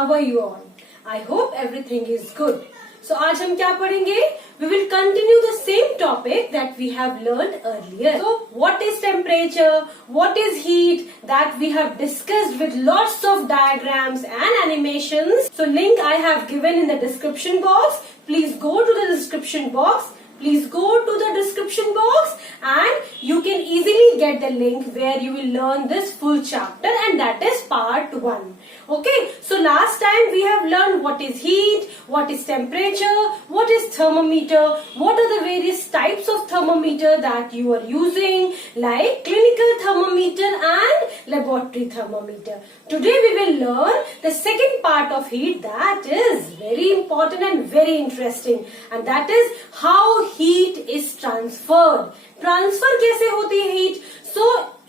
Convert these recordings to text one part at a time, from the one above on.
How are you all? I hope everything is good. So आज हम क्या पढ़ेंगे? We will continue the same topic that we have learned earlier. So what is temperature? What is heat? That we have discussed with lots of diagrams and animations. So link I have given in the description box. Please go to the description box. Please go to the description box and you can easily get the link where you will learn this full chapter, and that is part 1. Okay, so last time we have learned what is heat, what is temperature, what is thermometer, what are the various types of thermometer that you are using, like clinical thermometer and laboratory thermometer. Today we will learn the second part of heat that is very important and very interesting, and that is how heat is transferred. Transfer कैसे होती है heat? So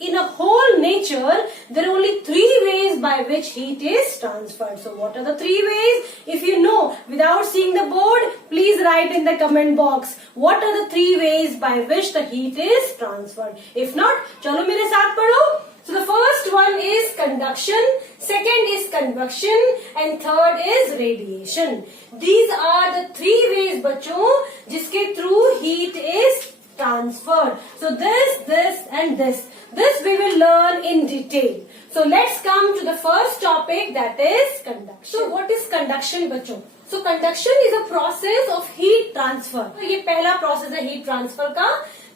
in a whole nature there are only 3 ways by which heat is transferred. So what are the 3 ways? If you know without seeing the board, please write in the comment box what are the 3 ways by which the heat is transferred. If not, चलो मेरे साथ पढ़ो. So the first one is conduction, second is convection, and third is radiation. These are the 3 ways बच्चों जिसके through heat is transferred. So this and this we will learn in detail. So let's come to the first topic, that is conduction. So what is conduction बच्चों? So conduction is a process of heat transfer. तो ये पहला process है heat transfer का,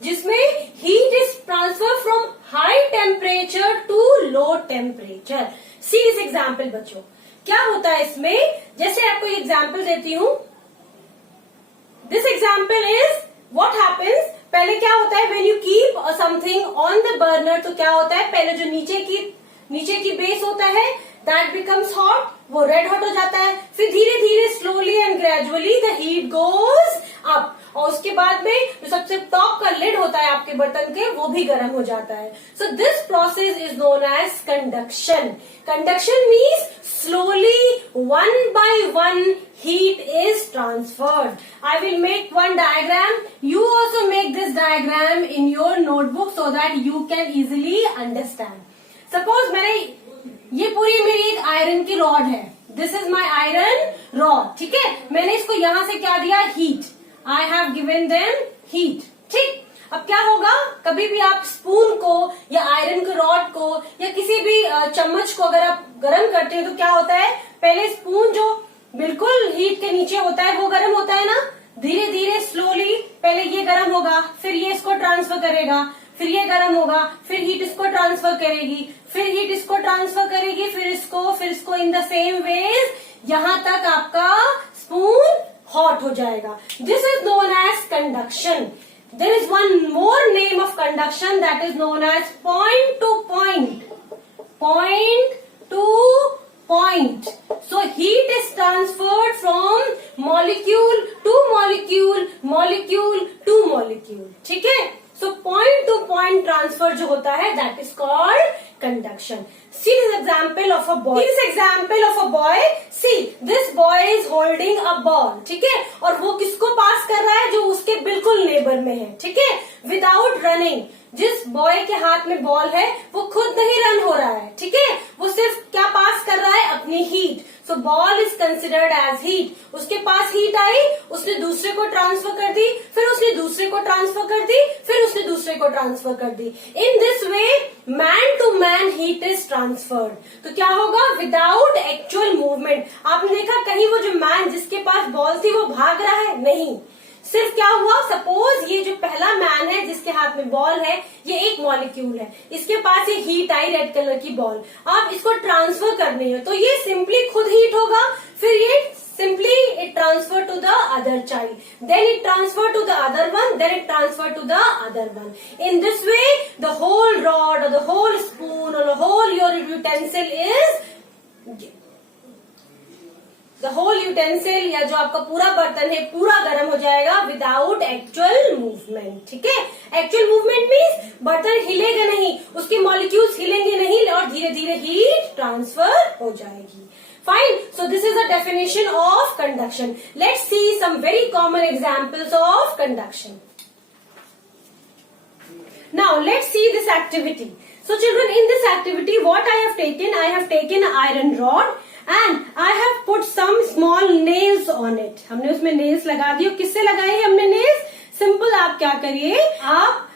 जिसमें heat is transferred from high temperature to low temperature. See this example बच्चों. क्या होता है इसमें? जैसे आपको ये example देती हूँ. This example is what happens. पहले क्या होता है? When you keep something on the burner, तो क्या होता है? पहले जो नीचे की बेस होता है, that becomes hot, वो रेड हॉट हो जाता है. फिर धीरे धीरे slowly and gradually the heat goes up, और उसके बाद में जो सबसे टॉप का लिड होता है आपके बर्तन के, वो भी गर्म हो जाता है. So this process is known as conduction. Conduction means slowly one by one heat is transferred. I will make one diagram. You also make this diagram in your notebook so that you can easily understand. Suppose ये पूरी मेरी एक iron की rod है. This is my iron rod. ठीक है, मैंने इसको यहां से क्या दिया? Heat. I have given them heat. ठीक, अब क्या होगा? कभी भी आप स्पून को या आयरन के रॉड को या किसी भी चम्मच को अगर आप गर्म करते हैं तो क्या होता है? पहले स्पून जो बिल्कुल हीट के नीचे होता है वो गर्म होता है ना. धीरे धीरे स्लोली पहले ये गर्म होगा, फिर ये इसको ट्रांसफर करेगा, फिर ये गर्म होगा, फिर हीट इसको ट्रांसफर करेगी, फिर हीट इसको ट्रांसफर करेगी, फिर इसको इन द सेम वेज यहां तक आपका स्पून हॉट हो जाएगा. This is known as conduction. There is one more name of conduction, that is known as point to point. Point to point. So heat is transferred from molecule to molecule, molecule to molecule. ठीक है? So point to point transfer जो होता है, that is called conduction. See this example of a boy. This example of a boy. See, this boy is holding a ball. ठीक है? और वो किसको पास कर रहा है? जो उसके बिल्कुल नेबर में है. ठीक है? Without running. जिस बॉय के हाथ में बॉल है वो खुद नहीं रन हो रहा है. ठीक है? वो सिर्फ क्या पास कर रहा है? अपनी heat. So ball is considered as heat. उसके पास हीट आई, उसने दूसरे को ट्रांसफर कर दी, फिर उसने दूसरे को ट्रांसफर कर दी, फिर उसने दूसरे को ट्रांसफर कर दी. In this way man to man heat is transferred. तो क्या होगा? Without actual movement. आपने देखा कहीं वो जो मैन जिसके पास बॉल थी वो भाग रहा है? नहीं. सिर्फ क्या हुआ? सपोज ये जो पहला मैन है जिसके हाथ में बॉल है, ये एक मॉलिक्यूल है, इसके पास ये हीट आई रेड कलर की बॉल. आप इसको ट्रांसफर करनी है तो ये सिंपली खुद हीट होगा, फिर ये simply it transfer to the other child, then it transfer to the other one, then it transfer to the other one. In this way the whole rod और द होल स्पून और the whole your utensil is the whole utensil या जो आपका पूरा बर्तन है पूरा गर्म हो जाएगा विदाउट एक्चुअल मूवमेंट. ठीक है? एक्चुअल मूवमेंट मीन्स बर्तन हिलेगा नहीं, उसके मॉलिक्यूल्स हिलेंगे नहीं और धीरे धीरे हीट ट्रांसफर हो जाएगी. Fine. So this is a definition of conduction. Let's see some very common examples of conduction. Now let's see this activity. So children, in this activity what I have taken an iron rod and I have put some small nails on it. हमने उसमें nails लगा दी. किससे लगाई है हमने nails? Simple. आप क्या करिए, आप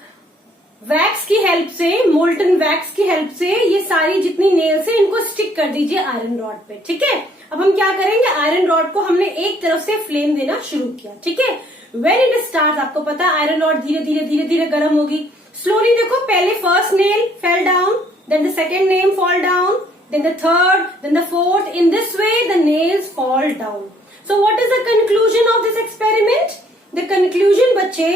वैक्स की हेल्प से, मोल्टन वैक्स की हेल्प से ये सारी जितनी नेल्स है इनको स्टिक कर दीजिए आयरन रॉड पे. ठीक है. अब हम क्या करेंगे, आयरन रॉड को हमने एक तरफ से फ्लेम देना शुरू किया. ठीक है. व्हेन इट स्टार्ट, आपको पता है आयरन रॉड धीरे धीरे धीरे धीरे गर्म होगी. स्लोली देखो, पहले first nail fell down, then the second nail fall down, then the third, then the fourth. In this way, the nails fall down. So, what is the conclusion of this experiment? The conclusion, बच्चे,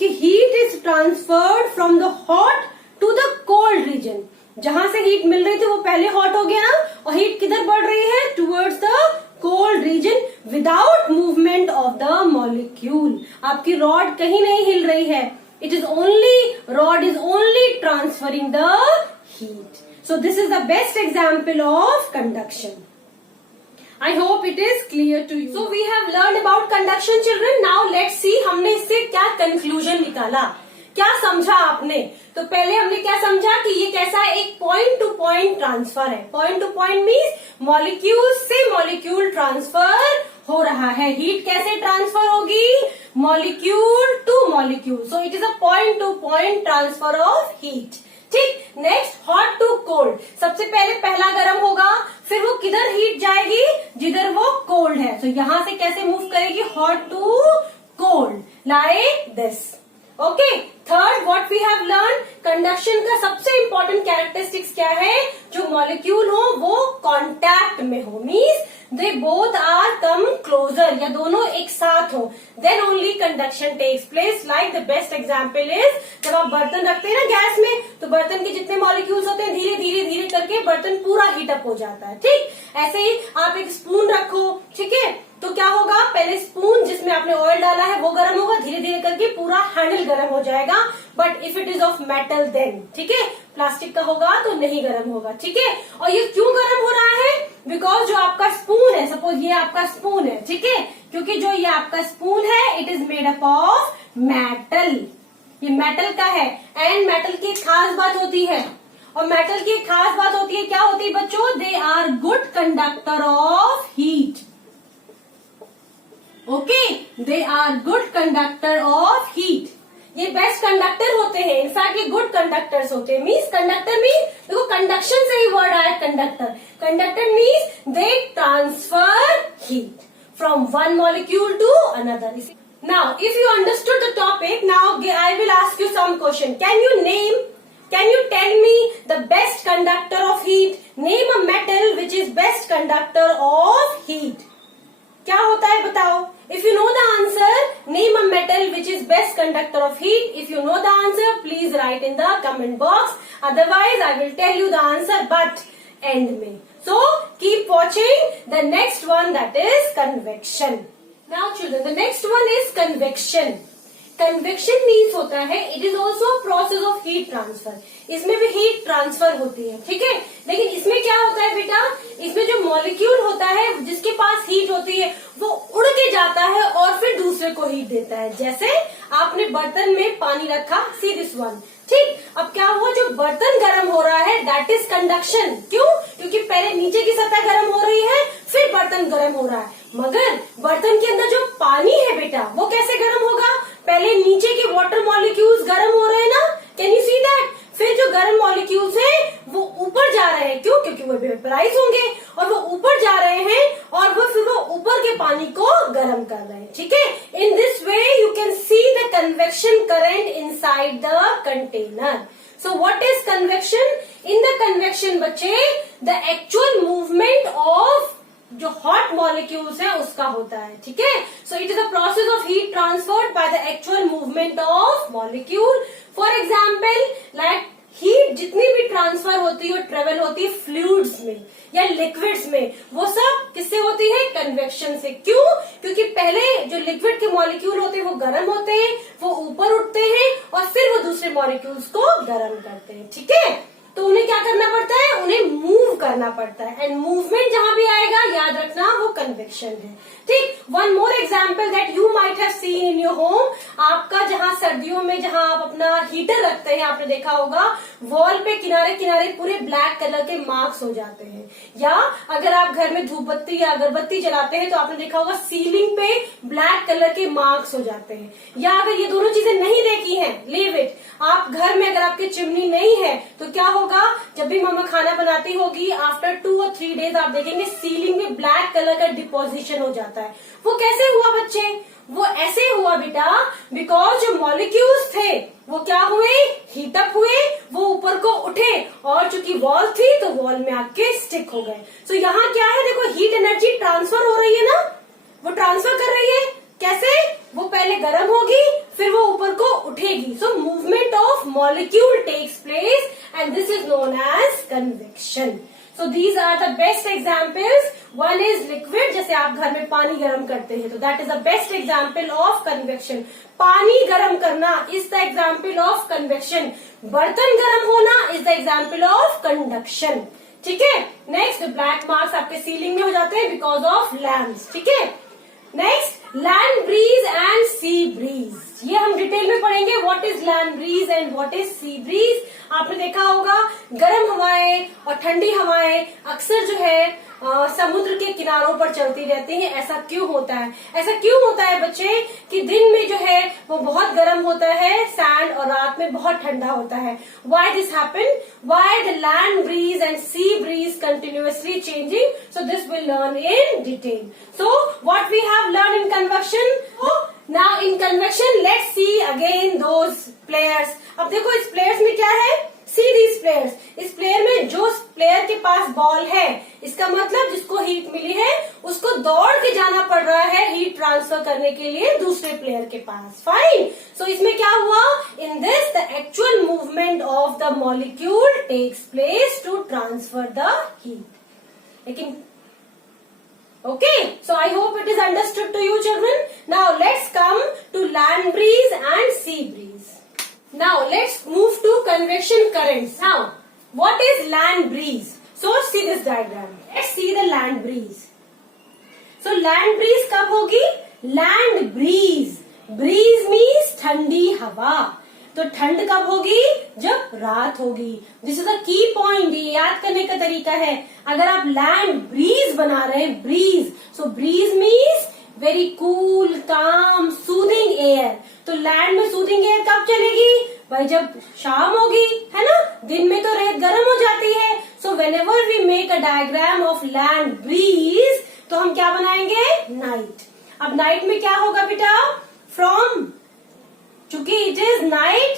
कि heat is transferred from the hot to the cold region. जहां से heat मिल रही थी वो पहले hot हो गया और heat किधर बढ़ रही है? Towards the cold region without movement of the molecule. आपकी rod कहीं नहीं हिल रही है. It is only, rod is only transferring the heat. So this is the best example of conduction. I hope it is clear to you. So we have learned about conduction, children. Now let's see हमने इससे क्या conclusion निकाला, क्या समझा आपने. तो पहले हमने क्या समझा कि ये कैसा है, एक पॉइंट टू पॉइंट ट्रांसफर है. Point to point means molecule से मॉलिक्यूल ट्रांसफर हो रहा है. हीट कैसे ट्रांसफर होगी? Molecule to molecule. So it is a point to point transfer of heat. ठीक. Next, hot to cold. सबसे पहले पहला गर्म होगा, फिर वो किधर हीट जाएगी? जिधर वो कोल्ड है. तो यहां से कैसे मूव करेगी? Hot to cold, like this. Okay. Third, what we have learn, conduction का सबसे इंपॉर्टेंट कैरेक्टरिस्टिक्स क्या है? जो मॉलिक्यूल हो वो कांटेक्ट में हो, means they both are come closer, या दोनों एक साथ हो, then only conduction takes place. Like the best example is, जब आप बर्तन रखते हैं ना गैस में, तो बर्तन के जितने मॉलिक्यूल्स होते हैं धीरे धीरे धीरे करके बर्तन पूरा हीटअप हो जाता है. ठीक. ऐसे ही आप एक स्पून रखो, ठीक है, तो क्या होगा, पहले स्पून जिसमें आपने ऑयल डाला है वो गर्म होगा, धीरे धीरे करके पूरा हैंडल गर्म हो जाएगा. But if it is of metal then, ठीक है, प्लास्टिक का होगा तो नहीं गर्म होगा. ठीक है. और ये क्यों गर्म हो रहा है? बिकॉज जो आपका स्पून है, सपोज ये आपका स्पून है, ठीक है, क्योंकि जो ये आपका स्पून है it is made up of metal. ये मेटल का है. एंड मेटल की एक खास बात होती है, और मेटल की एक खास बात होती है, क्या होती है बच्चों? They are good conductor of heat. Okay. They are good conductor of heat. ये बेस्ट कंडक्टर होते हैं. इनफैक्ट ये गुड कंडक्टर्स होते हैं. मीन्स कंडक्टर मीन्स, देखो कंडक्शन से ही वर्ड आया conductor. Conductor means they transfer heat from one molecule to another. Now, if you understood the topic, now I will ask you some question. Can you tell me the best conductor of heat? Name a metal which is best conductor of heat. क्या होता है बताओ? If you know the answer, name a metal which is best conductor of heat. If you know the answer, please write in the comment box. Otherwise, I will tell you the answer, but end में. So, keep watching the next one, that is convection. Now children, the next one is convection. Convection means होता है, it is also a process of heat transfer. इसमें भी heat transfer होती है. ठीक है. लेकिन इसमें क्या होता है बेटा, इसमें जो मॉलिक्यूल होता है जिसके पास हीट होती है वो उड़ के जाता है और फिर दूसरे को हीट देता है. जैसे आपने बर्तन में पानी रखा, सी दिस वन. ठीक. अब क्या हुआ, जो बर्तन गर्म हो रहा है दैट इज कंडक्शन. क्यों? क्योंकि पहले नीचे की सतह गर्म हो रही है, फिर बर्तन गर्म हो रहा है. मगर बर्तन के अंदर जो पानी है बेटा वो कैसे गर्म होगा? पहले नीचे के वाटर मॉलिक्यूल्स गर्म हो रहे हैं ना. Can you see that? फिर जो गर्म मॉलिक्यूल्स हैं वो ऊपर जा रहे हैं. क्यों? क्योंकि वो वेपराइज होंगे और वो ऊपर जा रहे हैं और फिर वो ऊपर के पानी को गर्म कर रहे हैं. ठीक है. इन this way you can see the convection current inside the container. So what is convection? In the convection बच्चे, द एक्चुअल मूवमेंट ऑफ जो हॉट मॉलिक्यूल्स है उसका होता है. ठीक है. सो it is a process of heat transferred by the actual movement of molecule. For example, like heat जितनी भी ट्रांसफर होती है, ट्रेवल होती है फ्लूइड्स में या लिक्विड्स में, वो सब किससे होती है? कन्वेक्शन से. क्यों? क्योंकि पहले जो लिक्विड के मॉलिक्यूल होते हैं वो गर्म होते हैं, वो ऊपर उठते हैं और फिर वो दूसरे मॉलिक्यूल्स को गर्म करते हैं. ठीक है. तो उन्हें क्या करना पड़ता है, उन्हें मूव करना पड़ता है, एंड मूवमेंट जहां भी आएगा याद रखना वो कन्वेक्शन है। ठीक, one more example that you might have seen in your home, आपका जहां सर्दियों में जहां आप अपना हीटर रखते हैं, आपने देखा होगा वॉल पे किनारे किनारे पूरे ब्लैक कलर के मार्क्स हो जाते हैं, या अगर आप घर में धूप बत्ती या अगरबत्ती जलाते हैं तो आपने देखा होगा सीलिंग पे ब्लैक कलर के मार्क्स हो जाते हैं। या अगर ये दोनों चीजें नहीं देखी हैं, लीव इट, आप घर में अगर आपके चिमनी नहीं है तो क्या होगा, जब भी मम्मा खाना बनाती होगी आफ्टर 2 और 3 डेज आप देखेंगे सीलिंग में ब्लैक कलर का डिपोजिशन हो जाता है। वो कैसे हुआ बच्चे, वो ऐसे हुआ बेटा, बिकॉज जो मॉलिक्यूल्स थे वो क्या हुए, हीटअप हुए, वो ऊपर को उठे, और चूंकि वॉल थी तो वॉल में आके स्टिक हो गए। सो यहाँ क्या है, देखो हीट एनर्जी ट्रांसफर हो रही है ना, वो ट्रांसफर कर रही है, कैसे, वो पहले गर्म होगी फिर वो ऊपर को उठेगी। So movement of molecule takes place and this is known as convection. So these are the best examples. One is liquid, जैसे आप घर में पानी गर्म करते हैं तो that is the best example of convection. पानी गर्म करना is the example of convection. बर्तन गर्म होना is the example of conduction. ठीक है, नेक्स्ट ब्लैक मार्क्स आपके सीलिंग में हो जाते हैं बिकॉज ऑफ लैम्प्स। ठीक है, next land breeze and sea bridge, ये हम डिटेल में पढ़ेंगे, what is land breeze and what is sea breeze. आपने देखा होगा गर्म हवाएं और ठंडी हवाएं अक्सर जो है समुद्र के किनारों पर चलती रहती हैं। ऐसा क्यों होता है, ऐसा क्यों होता है बच्चे, कि दिन में जो है वो बहुत गर्म होता है सैंड, और रात में बहुत ठंडा होता है। Why this happen, why the land breeze and sea breeze continuously changing, so this will learn in detail. So what we have learn in convection, now in convection let's see again those players. अब देखो इस players में क्या है, see these players, इस player में जो player के पास बॉल है, इसका मतलब जिसको हीट मिली है उसको दौड़ के जाना पड़ रहा है हीट ट्रांसफर करने के लिए दूसरे प्लेयर के पास। फाइन, सो इसमें क्या हुआ, in this the actual movement of the molecule takes place to transfer the heat. लेकिन okay, so I hope it is understood to you children. Now let's come to land breeze and sea breeze. Now let's move to convection currents. Now what is land breeze? So see this diagram. Let's see the land breeze. So land breeze कब होगी, land breeze, breeze means ठंडी हवा, तो ठंड कब होगी, जब रात होगी। दिस इज अ की पॉइंट, ये याद करने का तरीका है। अगर आप लैंड ब्रीज बना रहे हैं, ब्रीज, सो ब्रीज मीन्स वेरी कूल काम सूदिंग एयर, तो लैंड में सूदिंग एयर कब चलेगी भाई, जब शाम होगी, है ना, दिन में तो रेत गर्म हो जाती है। So whenever we make a diagram of land breeze, तो हम क्या बनाएंगे, नाइट। अब नाइट में क्या होगा बेटा, फ्रॉम, चूंकि it is night,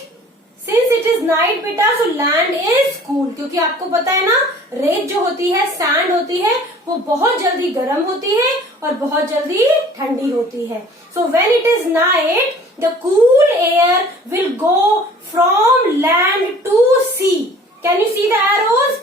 since it is night बेटा, सो लैंड इज कूल, क्योंकि आपको पता है ना रेत जो होती है, सैंड होती है, वो बहुत जल्दी गर्म होती है और बहुत जल्दी ठंडी होती है। So when it is night the cool air will go from land to sea. Can you see the arrows,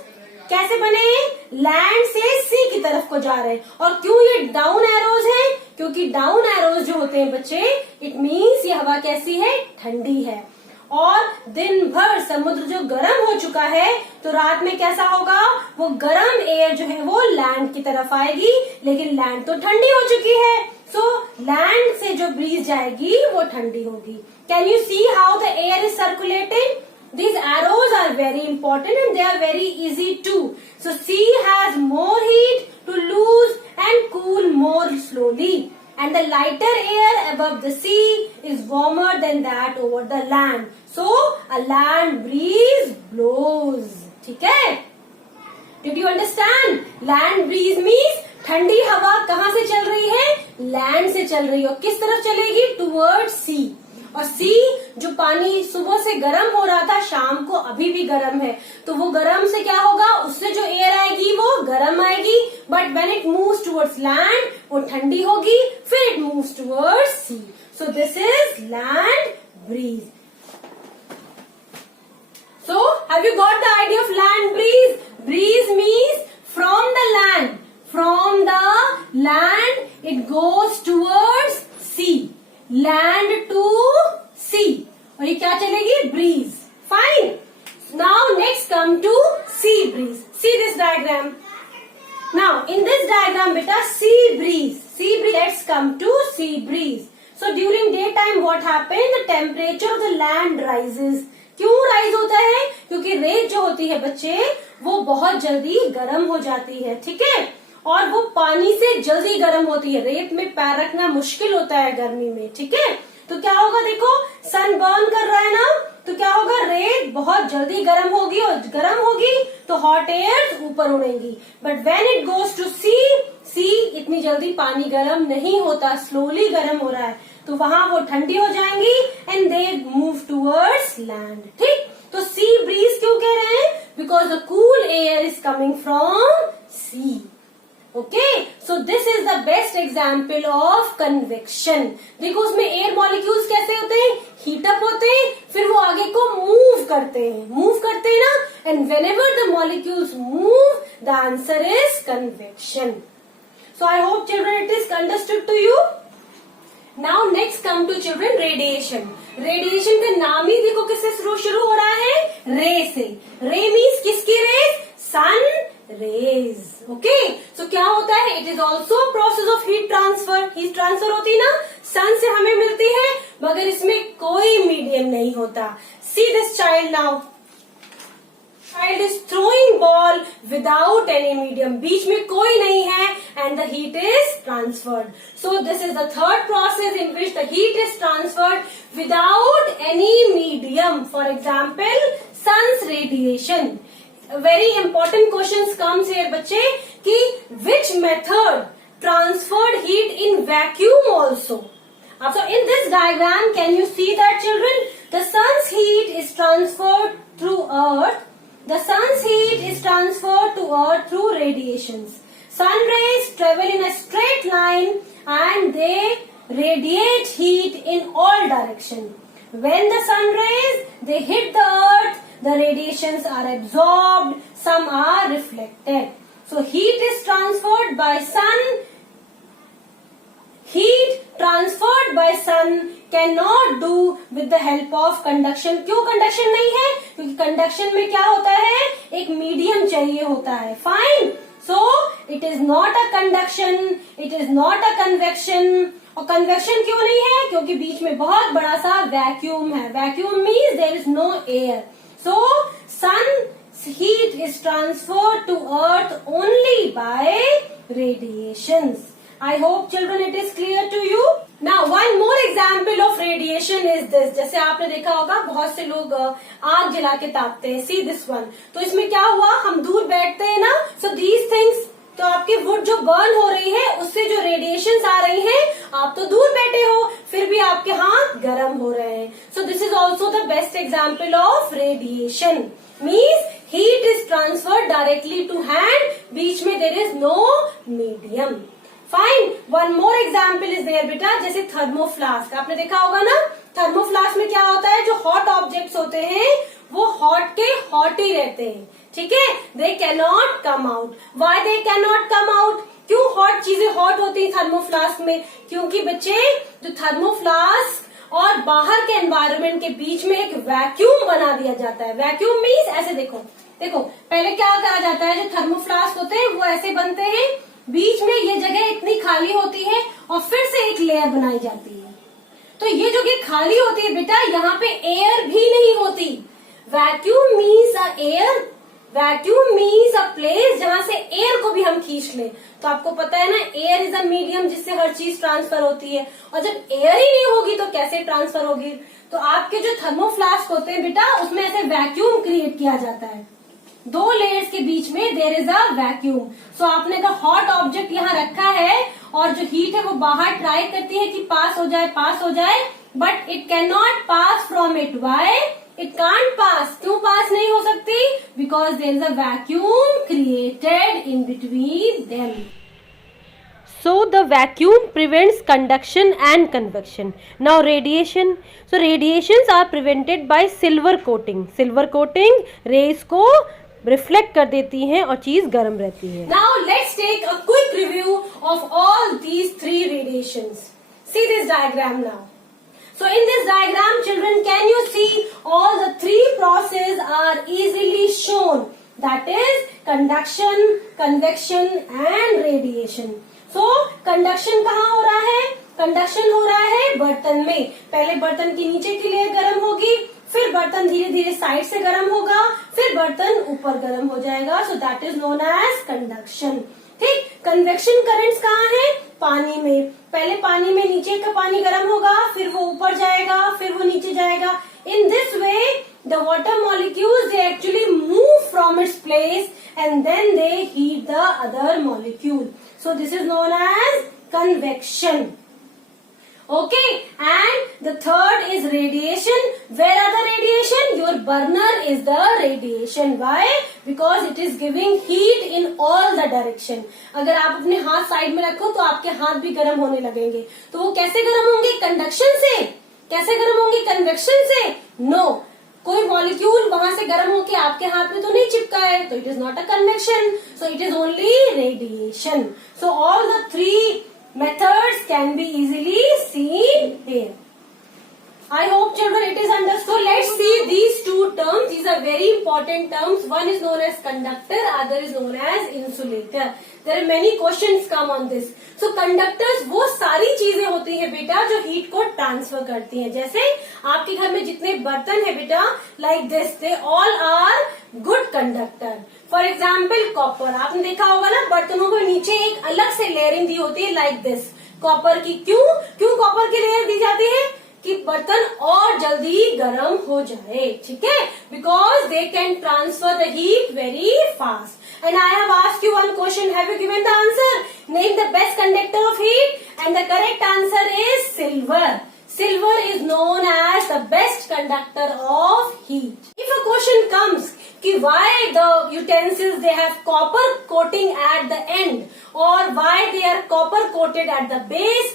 कैसे बने, लैंड से सी की तरफ को जा रहे हैं। और क्यों ये डाउन एरोज हैं, क्योंकि डाउन एरोज जो होते हैं बच्चे, इट मीन्स ये हवा कैसी है, ठंडी है। और दिन भर समुद्र जो गर्म हो चुका है, तो रात में कैसा होगा, वो गर्म एयर जो है वो लैंड की तरफ आएगी, लेकिन लैंड तो ठंडी हो चुकी है, सो लैंड से जो ब्रीज जाएगी वो ठंडी होगी। Can you see how the air is circulating, these arrows are very important and they are very easy too. So sea has more heat to lose and cool more slowly, and the lighter air above the sea is warmer than that over the land. So a land breeze blows. ठीक है? Did you understand? Land breeze means ठंडी हवा कहाँ से चल रही है, land से चल रही है। और किस तरफ चलेगी, टूवर्ड सी। और सी जो पानी सुबह से गर्म हो रहा था, शाम को अभी भी गर्म है, तो वो गर्म से क्या होगा, उससे जो एयर आएगी वो गर्म आएगी, but when it moves towards land वो ठंडी होगी, फिर it moves towards sea. So this is land breeze. So have you got the idea of land breeze? Breeze means from the land, from the land it goes towards sea, land to sea, और ये क्या चलेगी, breeze. Fine, now next come to sea breeze. See this diagram. Now in this diagram beta, sea breeze, let's come to sea breeze. So during daytime what happen? The temperature of the land rises. क्यों rise होता है? क्योंकि रेत जो होती है बच्चे वो बहुत जल्दी गर्म हो जाती है, ठीक है, और वो पानी से जल्दी गर्म होती है. रेत में पैर रखना मुश्किल होता है गर्मी में, ठीक है. तो क्या होगा, देखो सन बर्न कर रहा है ना, तो क्या होगा, रेत बहुत जल्दी गर्म होगी, और गर्म होगी तो हॉट एयर ऊपर उड़ेंगी. But when it goes to sea इतनी जल्दी पानी गर्म नहीं होता, स्लोली गर्म हो रहा है, तो वहां वो ठंडी हो जाएंगी and they move towards land. ठीक, तो सी ब्रीज क्यों कह रहे हैं? Because the cool air is coming from sea. Okay, so this is the best example of convection. देखो उसमें एयर मॉलिक्यूल्स कैसे होते हैं, हीटअप होते हैं, फिर वो आगे को मूव करते हैं ना, and whenever the molecules move the answer is convection. So I hope children it is understood to you. Now next come to children radiation. Radiation का नाम ही देखो किससे शुरू हो रहा है, रे से. रे मीन्स किसकी रेज, सन रेज. ओके, सो क्या होता है, it is also process of heat transfer. Heat transfer होती है ना, सन से हमें मिलती है, मगर इसमें कोई मीडियम नहीं होता. See this child now. Child is throwing ball without any medium. बीच में कोई नहीं है and the heat is transferred. So this is the third process in which the heat is transferred without any medium. For example, sun's radiation. Very important questions comes here बच्चे कि which method transferred heat in vacuum also. So in this diagram can you see that children? The sun's heat is transferred through earth. The sun's heat is transferred to earth through radiations. Sun rays travel in a straight line and they radiate heat in all directions. When the sun rays they hit the earth, the radiations are absorbed, some are reflected. So heat is transferred by sun. Heat transferred by sun cannot do with the help of conduction. क्यों conduction नहीं है? क्योंकि conduction में क्या होता है, एक medium चाहिए होता है. Fine, so it is not a conduction, it is not a convection. और कन्वेक्शन क्यों नहीं है? क्योंकि बीच में बहुत बड़ा सा वैक्यूम है. Vacuum means there is no air. So sun heat is transferred to earth only by radiations. I hope children it is clear to you. Now one more example of radiation is this. जैसे आपने देखा होगा बहुत से लोग आग जला के तापते हैं. See this one. तो इसमें क्या हुआ, हम दूर बैठते हैं ना, so these things, तो आपके वुड जो बर्न हो रही है उससे जो रेडिएशंस आ रही हैं, आप तो दूर बैठे हो फिर भी आपके हाथ गर्म हो रहे हैं. So this is also the best example of radiation. Means heat is transferred directly to hand. बीच में there is no medium. Fine, one more example is there बेटा. जैसे थर्मोफ्लास्क आपने देखा होगा ना. थर्मोफ्लास्क में क्या होता है, जो हॉट ऑब्जेक्ट्स होते हैं वो हॉट के हॉट ही रहते हैं. ठीक है, they can not come out. Why they can not come out? क्यों हॉट चीजें हॉट होती है थर्मोफ्लास्क में? क्योंकि बच्चे जो थर्मोफ्लास्क और बाहर के एनवायरनमेंट के बीच में एक वैक्यूम बना दिया जाता है. वैक्यूम मीन्स ऐसे देखो पहले क्या करा जाता है, जो थर्मोफ्लास्क होते हैं वो ऐसे बनते हैं, बीच में ये जगह इतनी खाली होती है और फिर से एक लेयर बनाई जाती है. तो ये जगह खाली होती है बेटा, यहाँ पे एयर भी नहीं होती. Vacuum means a air, vacuum means a place जहां से एयर को भी हम खींच लें. तो आपको पता है ना, एयर इज अ मीडियम जिससे हर चीज ट्रांसफर होती है, और जब एयर ही नहीं होगी तो कैसे ट्रांसफर होगी. तो आपके जो थर्मोफ्लास्क होते हैं बेटा, उसमें ऐसे वैक्यूम क्रिएट किया जाता है. दो लेयर्स के बीच में देयर इज अ वैक्यूम. सो आपने अगर हॉट ऑब्जेक्ट यहाँ रखा है और जो हीट है वो बाहर ट्राई करती है कि पास हो जाए, but it can not pass from it. Why it can't pass? क्यों पास नहीं हो सकती? Because there is a vacuum created in between them. So the vacuum prevents conduction and convection. Now radiation. So radiations are prevented by silver coating. Silver coating rays को reflect कर देती हैं और चीज गर्म रहती है. Now let's take a quick review of all these three radiations. See this diagram now. So in this diagram, children, can you see all the three processes are easily shown? That is conduction, convection and radiation. So conduction कहाँ हो रहा है? Conduction हो रहा है बर्तन में. पहले बर्तन की नीचे की लेयर गर्म होगी, फिर बर्तन धीरे धीरे साइड से गर्म होगा, फिर बर्तन ऊपर गर्म हो जाएगा. So that is known as conduction. ठीक. कन्वेक्शन करंट्स कहाँ है? पानी में. पहले पानी में नीचे का पानी गर्म होगा, फिर वो ऊपर जाएगा, फिर वो नीचे जाएगा. In this way the water molecules they actually move from its place and then they heat the other molecule. So this is known as convection. Okay, and the third is radiation. Where are the radiation? Your burner is the radiation. Why? Because it is giving heat in all the direction. अगर आप अपने हाथ side में रखो तो आपके हाथ भी गर्म होने लगेंगे. तो वो कैसे गर्म होंगे? कंडक्शन से. कैसे गर्म होंगे? कन्वेक्शन से? No. कोई मॉलिक्यूल वहां से गर्म होके आपके हाथ में तो नहीं चिपका है, तो it is not a convection. So it is only radiation. So all the three methods can be easily seen here. I hope children it is understood. Let's see these two terms. These are very important terms. One is known as conductor, other is known as insulator. There are many questions come on this. So conductors वो सारी चीजें होती हैं बेटा जो heat को transfer करती हैं. जैसे आपके घर में जितने बर्तन है बेटा, like this, they all are good conductor. For example copper. आपने देखा होगा ना, बर्तनों को नीचे एक अलग से लेयरिंग दी होती है लाइक दिस कॉपर की. क्यों कॉपर की लेयर दी जाती है? कि बर्तन और जल्दी गर्म हो जाए. ठीक है, because they can transfer the heat very fast. And I have asked you one question. Have you given the answer? Name the best conductor of heat and the correct answer is silver. Silver is known as the best conductor of heat. If a question comes कि why the utensils they have copper coating at the end or why they are copper coated at the base,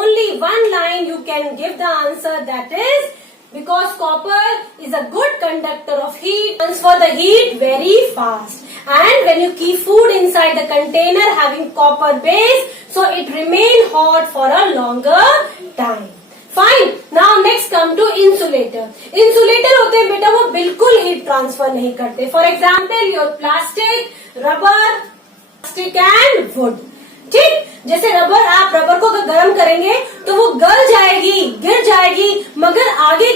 only one line you can give the answer, that is because copper is a good conductor of heat, transfer the heat very fast. And when you keep food inside the container having copper base, so it remain hot for a longer time. Fine. Now next come to insulator. Insulator होते हैं बेटा वो बिल्कुल heat transfer नहीं करते. For example your plastic, rubber, plastic and wood. ठीक. जैसे rubber, आप रबर को अगर गर्म करेंगे तो वो गल जाएगी, गिर जाएगी, मगर आगे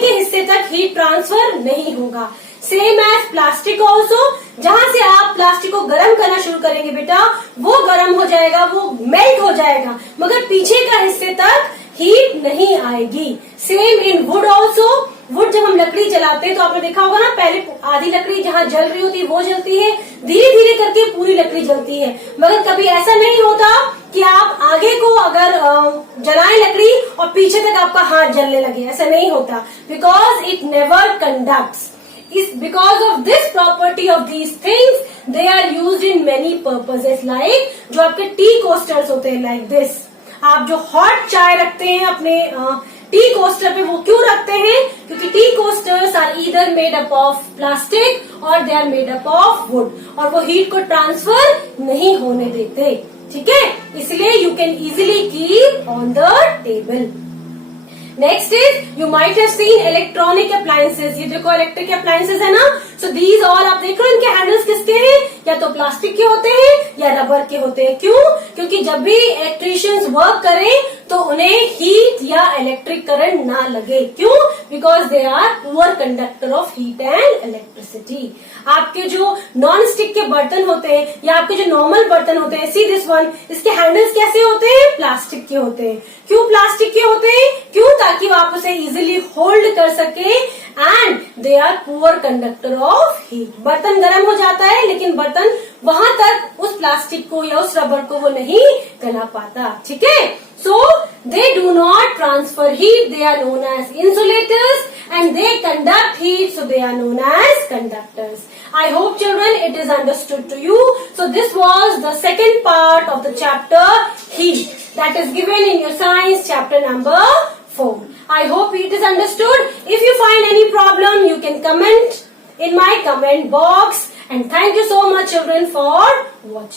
के हिस्से तक हीट ट्रांसफर नहीं होगा. Same as plastic also. जहां से आप प्लास्टिक को गर्म करना शुरू करेंगे बेटा, वो गर्म हो जाएगा, वो मेल्ट हो जाएगा, मगर पीछे का हिस्से तक हीट नहीं आएगी. Same in would also. Would जब हम लकड़ी जलाते हैं तो आपने देखा होगा ना, पहले आधी लकड़ी जहां जल रही होती है वो जलती है, धीरे धीरे करके पूरी लकड़ी जलती है. मगर कभी ऐसा नहीं होता कि आप आगे को अगर जलाएं लकड़ी और पीछे तक आपका हाथ जलने लगे. ऐसा नहीं होता, because it never conducts. Because of this property of these things, they are used in many purposes. Like जो आपके टी कोस्टर्स होते हैं like this. आप जो हॉट चाय रखते हैं अपने टी कोस्टर पे, वो क्यों रखते हैं? क्योंकि tea coasters are either made up of plastic और they are made up of wood, और वो हीट को ट्रांसफर नहीं होने देते. ठीक है, इसलिए you can easily keep on the table. Next is you might have seen electronic appliances. ये देखो इलेक्ट्रिक अप्लायंसेस है ना. सो दीज ऑल आप देख रहे हो, इनके हैंडल्स किसके हैं? या तो प्लास्टिक के होते हैं या रबर के होते हैं. क्यों? क्योंकि जब भी इलेक्ट्रिशियंस वर्क करें तो उन्हें हीट या इलेक्ट्रिक करंट ना लगे. क्यों? Because they are poor conductor of heat and electricity. आपके जो नॉन स्टिक के बर्तन होते हैं या आपके जो नॉर्मल बर्तन होते हैं, सी दिस वन, इसके हैंडल्स कैसे होते हैं? प्लास्टिक के होते हैं. क्यों प्लास्टिक के होते हैं? क्यों? ताकि आप उसे इजिली होल्ड कर सके. And they are poor conductor of heat. बर्तन गर्म हो जाता है लेकिन बर्तन वहां तक उस प्लास्टिक को या उस रबर को वो नहीं गला पाता. ठीक है, so they do not transfer heat. They are known as insulators and they conduct heat, so they are known as conductors. I hope children it is understood to you. So this was the second part of the chapter heat that is given in your science chapter number 4. I hope it is understood. If you find any problem, you can comment in my comment box. And thank you so much children for watching.